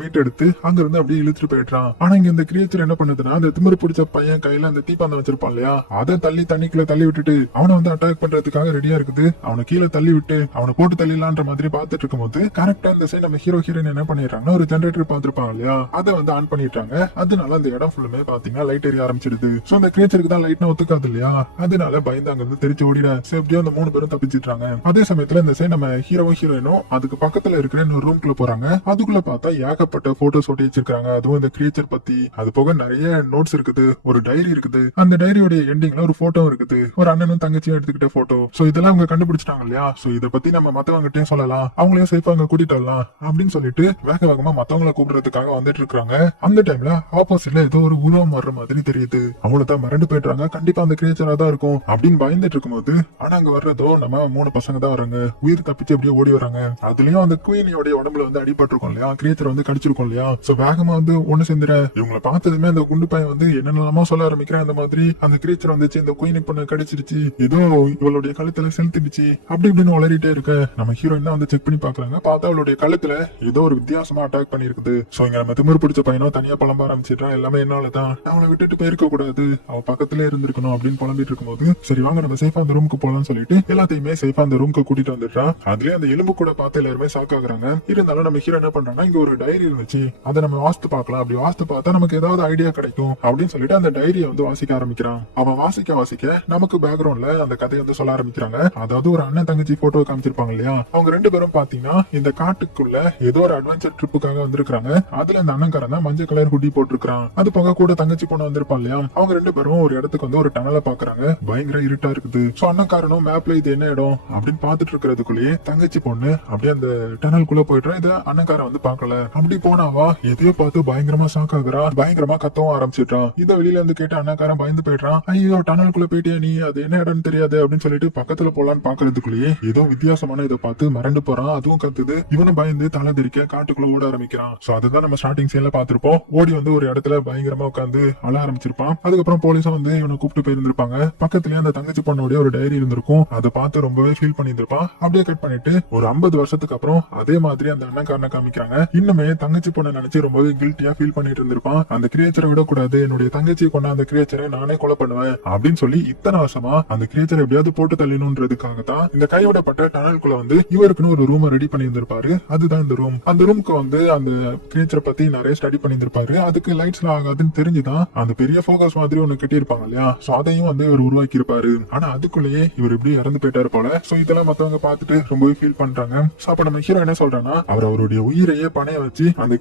Meet எடுத்து அங்க இருந்து அப்படியே இழுத்துட்டு போயிடுறான். ஆனா இங்க இந்த கிரியேச்சர் என்ன பண்ணுதுன்னா, அந்த திமிரு பிடிச்ச பையன் கையில அந்த தீப்பந்தம் வச்சிருப்பான் இல்லையா, அதை தள்ளி தண்ணிக்குள்ள தள்ளி விட்டுட்டு அவனை வந்து அட்டாக் பண்றதுக்காக ரெடியா இருக்குது. அவனை கீழே தள்ளி விட்டு அவனை போட்டு தள்ளிடலான்ற மாதிரி பாத்துட்டு இருக்கும்போது கரெக்டா இந்த சைடு நம்ம ஹீரோ ஹீரோயின் என்ன பண்ணிடுறாங்கன்னா, ஒரு ஜெனரேட்டர் பாத்துருப்பாங்க இல்லையா, அதை வந்து ஆன் பண்ணிட்டாங்க. அதனால அந்த இடம் ஃபுல்லுமே பாத்தீங்கன்னா லைட் எரிய ஆரம்பிச்சிடுது. சோ அந்த கிரியேச்சருக்கு தான் லைட்னா ஒத்துக்காது இல்லையா, அதனால பயந்து அங்க இருந்து தெரிச்சு ஓடிட சேஃப்டியா அந்த 3 பேரும் தப்பிச்சிட்டாங்க. அதே சமயத்துல இந்த சைடு நம்ம ஹீரோவும் ஹீரோயினும் அதுக்கு பக்கத்துல இருக்கிற இன்னொரு ரூம்குள்ள போறாங்க. அதுக்குள்ள பார்த்தா ஏகப்பட்ட போட்டோஸ் ஒட்டி வச்சிருக்காங்க. அதுவும் இந்த கிரியேச்சர் பத்தி. அது போக நிறைய நோட்ஸ் இருக்குது, ஒரு டைரி இருக்குது. அந்த டைரியோட எண்டிங்ல ஒரு போட்டோ இருக்குது, ஒரு அண்ணனும் தங்கச்சியும் எடுத்துக்கிட்ட போட்டோ. சோ இதெல்லாம் அவங்க கண்டுபிடிச்சிட்டாங்க இல்லையா. சோ இத பத்தி நம்ம மத்தவங்ககிட்டயும் சொல்லலாம், அவங்களையும் சேஃபா அங்க கூட்டிட்டு வரலாம் அப்படின்னு சொல்லிட்டு வேக வேகமா மத்தவங்களை கூப்பிடுறதுக்காக வந்துட்டு இருக்காங்க. அந்த டைம்ல ஆப்போசிட்ல ஏதோ ஒரு உருவம் வர்ற மாதிரி தெரியுது. அவங்கள தான் மறந்து போயிடுறாங்க. கண்டிப்பா அந்த கிரியேச்சரா தான் இருக்கும் அப்படின்னு பயந்துட்டு இருக்கும்போது, ஆனா அங்க வர்றதோ நம்ம 3 பசங்க தான் வராங்க. உயிர் தப்பிச்சு அப்படியே ஓடி வராங்க. அதுலயும் அந்த குயினியோட உடம்புல வந்து அடிபட்டிருக்கும் இல்லையா, கிரியேச்சர் வந்து கடிச்சிருக்கும் இல்லையா. சோ வேகமா வந்து ஒண்ணு சேர்ந்துற இவங்களை பார்த்ததுமே அந்த குண்டு பையன் வந்து என்னென்னலாமோ சொல்ல ஆரம்பிக்கிறேன். அந்த மாதிரி அந்த கிரியேச்சர் வந்துச்சு, இந்த குயினி பொண்ணு கடிச்சிருச்சு, ஏதோ இவளுடைய கழுத்துல செலுத்திடுச்சு அப்படி இப்படின்னு உளறிட்டே இருக்க நம்ம ஹீரோயின் தான் வந்து செக் பண்ணி பாக்குறாங்க. பார்த்தா அவளுடைய கழுத்துல ஏதோ ஒரு வித்தியாசமா அட்டாக் பண்ணிருக்குது. சோ இங்க நம்ம திமிரு பிடிச்ச பையனோ தனியா புலம்ப ஆரம்பிச்சிட்டான். எல்லாமே என்னாலதான், அவளை விட்டுட்டு போயிருக்க கூடாது, அவ பக்கத்துல இருந்திருக்கணும் அப்படின்னு புலம்பிட்டு இருக்கும்போது, சரி வாங்க நம்ம சேஃபா அந்த ரூமுக்கு போலாம்னு சொல்லிட்டு எல்லாத்தையுமே சேஃபா அந்த ரூமுக்கு கூட்டிட்டு வந்துட்டா. அதுலயே அந்த எலும்பு கூட பார்த்து எல்லாருமே ஷாக் ஆகுறாங்க. இருந்தாலும் நம்ம ஹீரோ என்ன பண்றாங்கன்னா, இங்க ஒரு டைரி இருந்துச்சு, அதை நம்ம வாஸ்து பார்க்கலாம், அப்படி வாஸ்து பார்த்தா நமக்கு ஏதாவது ஐடியா கிடைக்கும் அப்படின்னு சொல்லிட்டு அந்த டைரியை வந்து வாசிக்க ஆரம்பிக்கிறான். அவன் வாசிக்க நமக்கு பேக்ரவுண்ட்ல அந்த கதையை வந்து சொல்ல ஆரம்பிக்கிறாங்க. அதாவது ஒரு அண்ணன் தங்கச்சி போட்டோ காமிச்சிருப்பாங்க இல்லையா, அவங்க 2 பேரும் பாத்தீங்கன்னா இந்த காட்டுக்குள்ள ஏதோ ஒரு அட்வென்ச்சர் ட்ரிப்புக்காக வந்திருக்காங்க. அதுல இந்த அண்ணன்காரன் தான் மஞ்சள் கலர் ஹுடி போட்டிருக்கான். அது போக கூட தங்கச்சி பொண்ணு வந்திருப்பான் இல்லையா, அவங்க 2 பேரும் ஒரு இடத்துக்கு வந்து ஒரு டனலை பாக்குறாங்க. பயங்கர இருட்டா இருக்குது. சோ அண்ணன்காரனும் மேப்ல இது என்ன இடம் அப்படின்னு பாத்துட்டு இருக்கிறதுக்குள்ளேயே தங்கச்சி பொண்ணு அப்படியே அந்த டனலுக்குள்ள போயிடுறா. இத அண்ணன்காரன் வந்து பாக்கல. அப்படி போனாவா எதையோ பார்த்து பயங்கரமா ஷாக் ஆகுறா, பயங்கரமா கத்தவும் ஆரம்பிச்சிட்டான். இத வெளியில இருந்து கேட்டு அண்ணன்காரன் பயந்து போயிடுறான். ஐயோ டனலுக்குள்ள போயிட்டியா நீ, அது என்ன இடம்னு தெரியாது அப்படின்னு சொல்லிட்டு பக்கத்துல போலான்னு பாக்குறதுக்குள்ளேயே ஏதோ வித்தியாசமான இதை பார்த்து மறந்து போறான். அதுவும் கத்துது. இவனும் பயந்து தலை தெரிக்க காட்டுக்குள்ள ஓட ஆரம்பிக்கிறான். சோ அதுதான் நம்ம ஸ்டார்டிங் சீன்ல பாத்திருப்போம். ஓடி வந்து ஒரு இடத்துல பயங்கரமா உட்காந்து அழ ஆரம்பிச்சிருப்பான். அதுக்கப்புறம் போலீஸும் வந்து இவனை கூப்பிட்டு போயிருந்திருப்பாங்க. பக்கத்துலயே அந்த தங்கச்சி பொண்ணுடைய ஒரு டைரி இருந்திருக்கும். அதை பார்த்து ரொம்பவே ஃபீல் பண்ணியிருப்பான். அப்படியே கட் பண்ணிட்டு ஒரு 50 வருஷத்துக்கு அப்புறம் அதே மாதிரி அந்த அண்ணன்காரனை காமிக்கிறாங்க. இன்னுமே தங்கச்சி பொண்ணை நினைச்சு ரொம்பவே கில்ட்டியா ஃபீல் பண்ணிட்டு இருந்திருப்பான். அந்த கிரியேச்சரை விடக்கூடாது, என்னுடைய தங்கச்சி கொண்ட அந்த கிரியேச்சரை நானே கொலை பண்ணுவேன் அப்படின்னு சொல்லி இத்தனை வருஷமா அந்த கிரியேச்சரை எப்படியாவது போட்டு தள்ளணும்ன்றதுக்காக தான் இந்த கைவிடப்பட்ட டனலுக்குள்ள வந்து இவருக்குன்னு ஒரு ரூம் ரெடி பண்ணி இருந்திருப்பாரு. அதுதான் இந்த ரூம். அந்த ரூமுக்கு வந்து அந்த கிரியேச்சரை பத்தி நிறைய ஸ்டடி பண்ணி இருந்திருப்பாரு. அதுக்கு லைட்ஸ் எல்லாம் ஆகாதுன்னு தெரிஞ்சுதான் அந்த பெரிய போக்கஸ் மாதிரி ஒண்ணு கட்டி இருப்பாங்க இல்லையா, சோ அதையும் வந்து இவர் உருவாக்கி இருப்பாரு. ஆனா அதுக்குள்ளேயே இவர் இப்படி இறந்து போயிட்டாரு போல. சோ இதெல்லாம் மத்தவங்க பார்த்துட்டு ரொம்பவே ஃபீல் பண்றாங்க. சோ அப்ப நம்ம ஹீரோ என்ன சொல்றான்னா, அவர் அவருடைய உயிரையே பணைய வச்சு அந்த